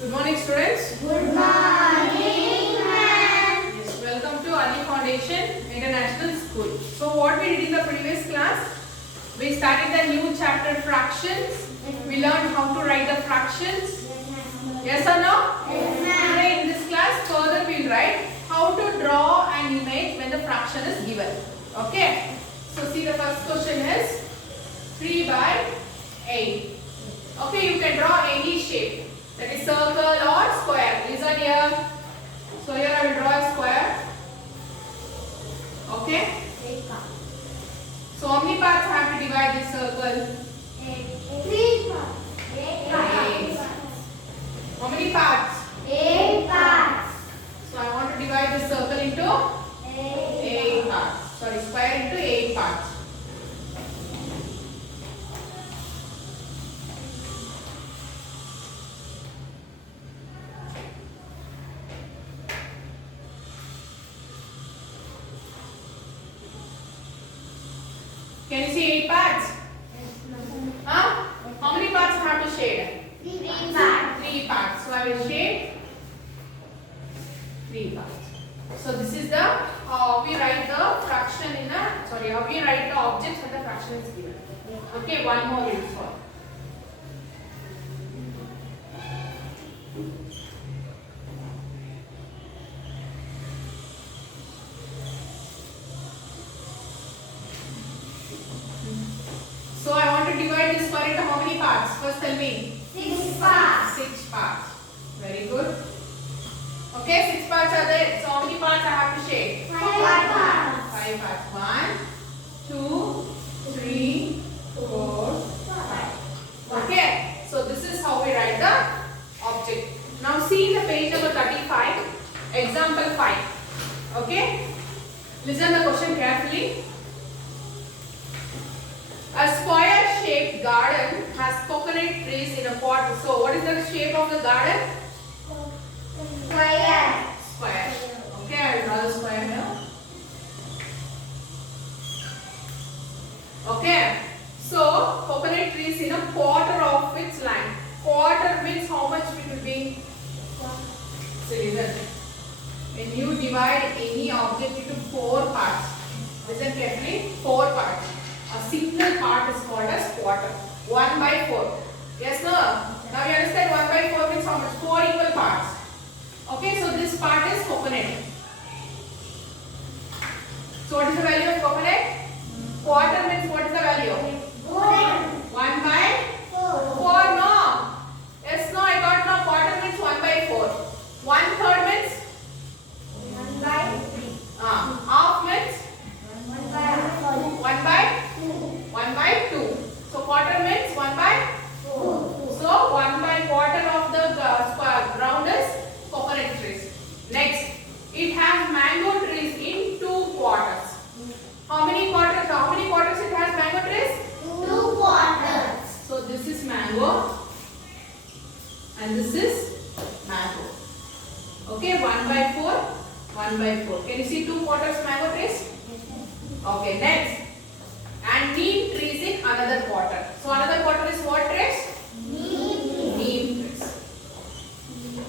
Good morning, students. Good morning, ma'am. Yes, welcome to Ali Foundation International School. So, what we did in the previous class, we started the new chapter fractions. We learned how to write the fractions. Yes or no? Yes, ma'am. Today in this class, further we will write how to draw an image when the fraction is given. Okay. So, see the first question is 3 by 8. Okay, you can draw any shape. That is circle or square. Listen here. So here I will draw a square. Okay. So how many parts I have to divide this circle? 3 parts. 8. How many parts? 8 parts. So I want to divide this circle into 8 parts. Sorry, square into 8 parts. Can you see 8 parts? Huh? How many parts I have to shade? 3 parts. 3 parts. So I will shade 3 parts. So this is the how we write the fraction in a how we write the objects when the fraction is given. Okay, one more we will solve. So I want to divide this square into how many parts? First tell me. 6 parts. 6 parts. Very good. Okay, 6 parts are there. So how many parts I have to shade? 5 parts. 5 parts. 1, 2, 3, 4, 5. Okay. So this is how we write the object. Now see the page number 35. Example 5. Okay. Listen the question carefully. A square-shaped garden has coconut trees in a pot. So, what is the shape of the garden? Square. Square. Okay, I will draw the square here. Okay. So, coconut trees in a quarter of its length. Quarter means how much it will be? So, listen. When you divide any object into 4 parts, listen carefully. 4 parts. A single part is called as quarter. 1 by 4. Yes, no? Now you understand 1 by 4 means how much? 4 equal parts. Okay, so this part is coconut. So what is the value of coconut? Quarter means what is the value? 1 by 4. No. Yes, no, I got no. Quarter means 1 by 4. 1/3 means? 1 by 3. Half means? 1 by 4. 1 by? 1 by 2. So quarter means 1 by 4. So 1 by quarter of the square ground is coconut trees. Next, it has mango trees in 2 quarters. How many quarters? How many quarters it has mango trees? 2 quarters. So this is mango and this is mango. Okay, 1 by 4, 1 by 4. Can you see 2 quarters mango trees? Okay, next. And neem trees in another quarter. So another quarter is what trees? Neem trees.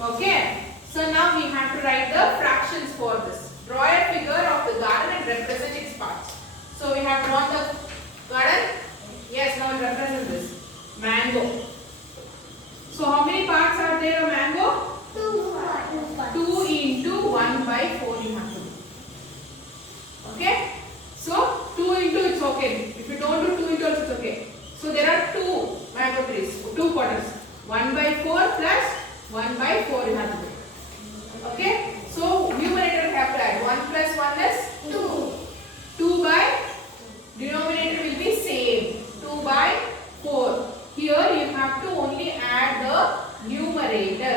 Okay. So now we have to write the fractions for this. Draw a figure of the garden and represent its parts. So we have drawn the garden. Yes, now represent this. Mango. So how many parts are there of mango? 2 parts. 2 into 1 by 4 you have to do. Okay. So 2 into it's okay. If you don't do 2 into also it's okay. So there are 2 mango trees, 2 quarters. 1 by 4 plus 1 by 4 you have to do. Okay. So numerator we have to add. 1 plus 1 is 2. 2 by denominator will be same. 2 by 4. Here you have to only add the numerator.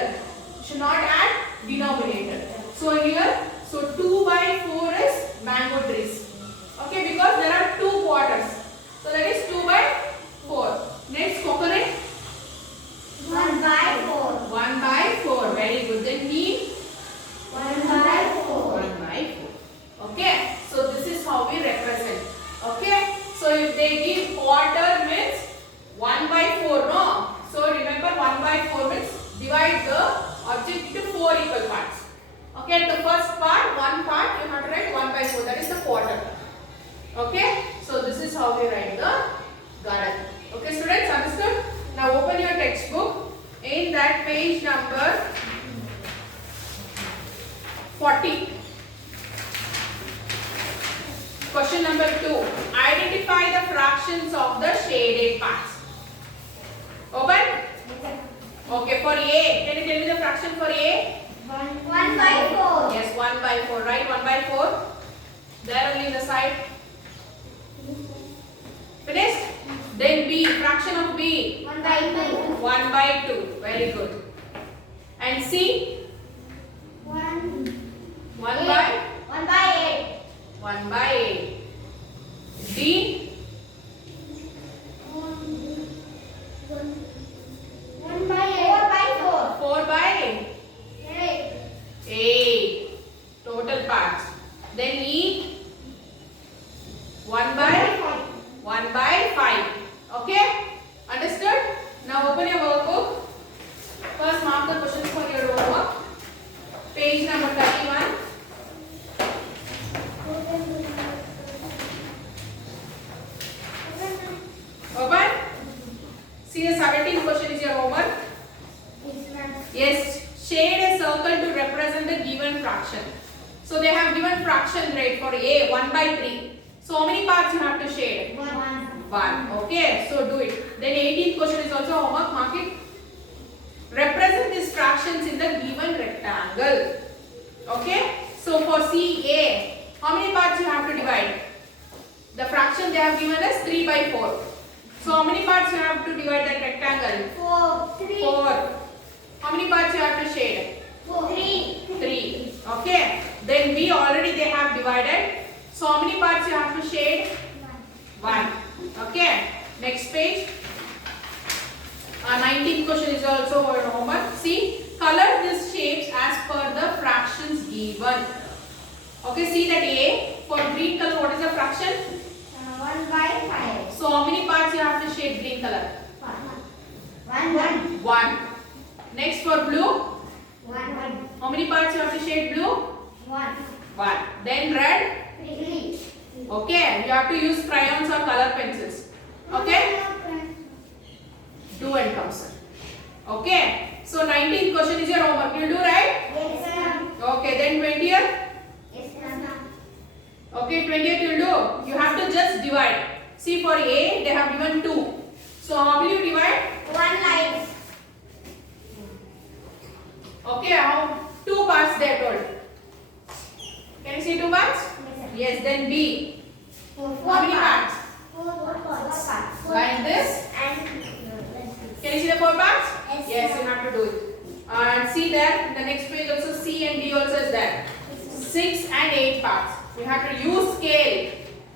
8 parts. Open. Okay, for A, can you tell me the fraction for A? 1/4. Yes, 1/4. Right, 1/4. There only in the side. Finished? Then B, fraction of B. 1/2. 1/2. Very good. And C? 1 1 by 1/8. 1/8. D? 4/4. 4/8. 8. Total parts. Then E? 1/5. Okay? Understood? Now open your workbook. First mark the questions for your homework. Page number 31. Open. See the 17th question is your homework. Yes, shade a circle to represent the given fraction. So they have given fraction rate for A 1/3. So how many parts you have to shade? 1. Okay, so do it. Then 18th question is also homework. Mark it. Represent these fractions in the given rectangle. Okay. So for CA, how many parts you have to divide? The fraction they have given us 3/4. So how many parts you have to divide that rectangle? 4. How many parts you have to shade? 3. Okay. Then B already they have divided. So how many parts you have to shade? 1. Okay. Next page. 19th question is also for homework. See, color these shapes as per the fractions given. Okay, see that A for green color, what is the fraction? 1/5. So how many parts you have to shade green color? 1. 1. Next for blue, 1. how many parts you have to shade blue? 1. 1. Then red. 3. Okay, you have to use crayons or color pencils. Okay, do and come sir. Okay, so 19th question is your homework. You'll do right? Yes, sir. Okay, then 20th. Yes, sir. Okay, 20th you'll do. You have to just divide. See for A they have given 2. So how will you divide? 1 line. Okay, how 2 parts they are told. Can you see 2 parts? Yes, then B. How many parts? 4 parts. Like this. And Can you see the 4 parts? Yes, Yes, sir. you have to do it. And see there, the next page also C and D also is there. 6 and 8 parts. You have to use scale.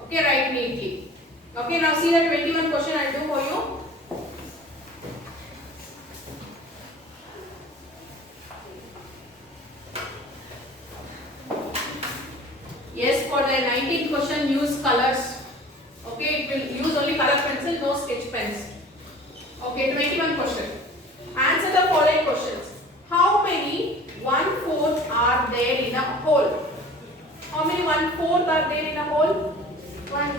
Okay, write neatly. Okay, now see the 21 question I'll do for you. Yes, for the 19th question, use colors. Okay, it will use only color pencil, no sketch pens. Okay, 21 question. Answer the following questions. How many 1/4 are there in a whole? How many 1/4 are there in a whole? 1.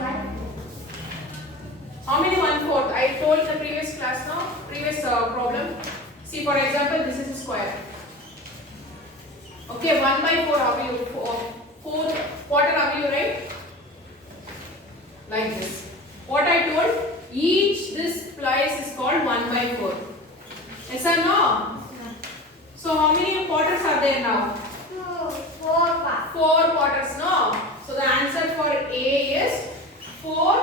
How many 1/4? I told in the previous class now, previous problem. See, for example, this is a square. Okay, 1/4 how will you, 4 quarter how will you write? Like this. What I told, each this place is called 1/4. Yes or no? So how many quarters are there now? 4 parts. 4 quarters, no? So the answer for A is 4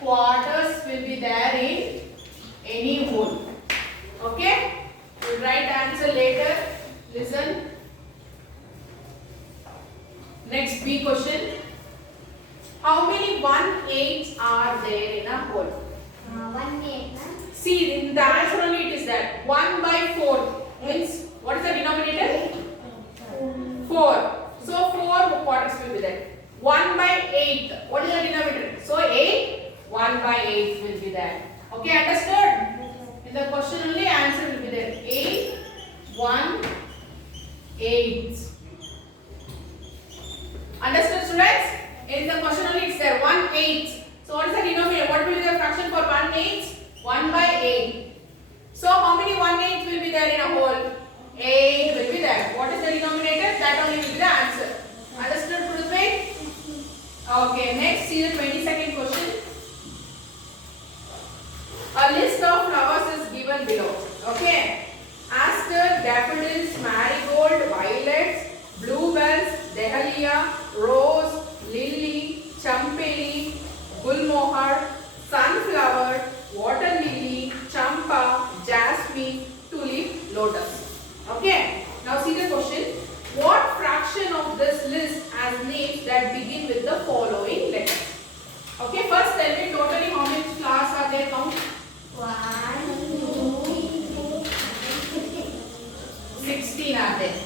quarters will be there in any whole. Okay? We'll write the answer later. Listen. Next B question. How many 1/8 are there in a whole? 1/8. See, in the answer only it is that 1/4 means what is the denominator? 4. So 4 quarters will be there. 1/8. What is the denominator? So 8. 1/8 will be there. Okay, understood? In the question only answer will be there. 8. 1/8. Understood, students? In the question only it's there 1/8. So what is the denominator? What will be the fraction for 1/8? 1/8. So how many 1/8 will be there in a whole? 8 will be there. What is the denominator? That only will be the answer. Understood, Prithvi? Okay, next see the 22nd question. A list of flowers is given below. Okay. Aster, daffodils, marigold, violets, bluebells, dahlia, rose, lily, champeli, gulmohar, sunflower, water lily, champa, jasmine, tulip, lotus. Okay. Now see the question. What fraction of this list has names that begin with the following letters? Okay. First tell me totally how many flowers are there? Count. 16 are there.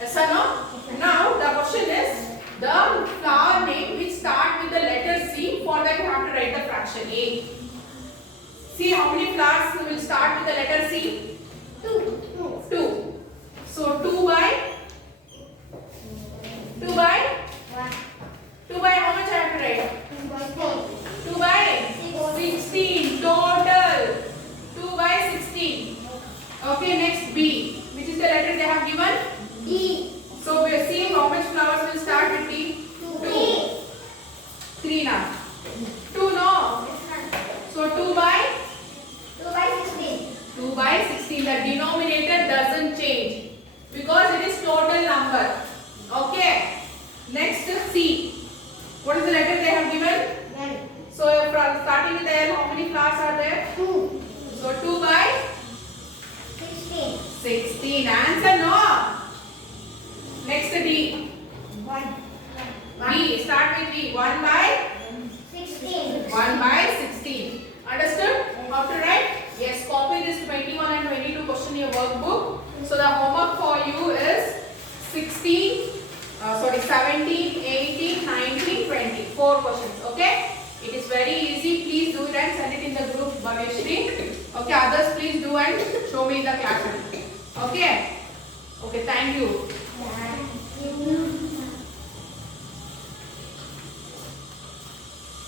Yes or no? Now the question is the flower name which start with the letter C. For that you have to write the fraction A. See how many flowers will start with the letter C? 2. So 2 by 2 by 2 by how much I have to write? 2 by 16 total. 2 by 16. Okay, next B. Which is the letter they have given? D. So we are seeing how much flowers will start with D? 2. 3 now. 2 no. So 2 by 16. 2 by 16. The denominator doesn't change because it is total number. Okay. Next C. What is the letter they have given? So from starting with L, how many flowers are there? 2. So 2 by 16. 16. Answer no. Next D. 1. B. Start with B. 1 by 16. 1 by 16. Understood? How to write? Yes. Copy this 21 and 22 question in your workbook. So the homework for you is 17, 18, 19, 20. 4 questions. Okay? It is very easy. Please do it and send it in the group, Bhaveshri. Okay. Others please do and show me in the classroom. Okay? Okay. Thank you.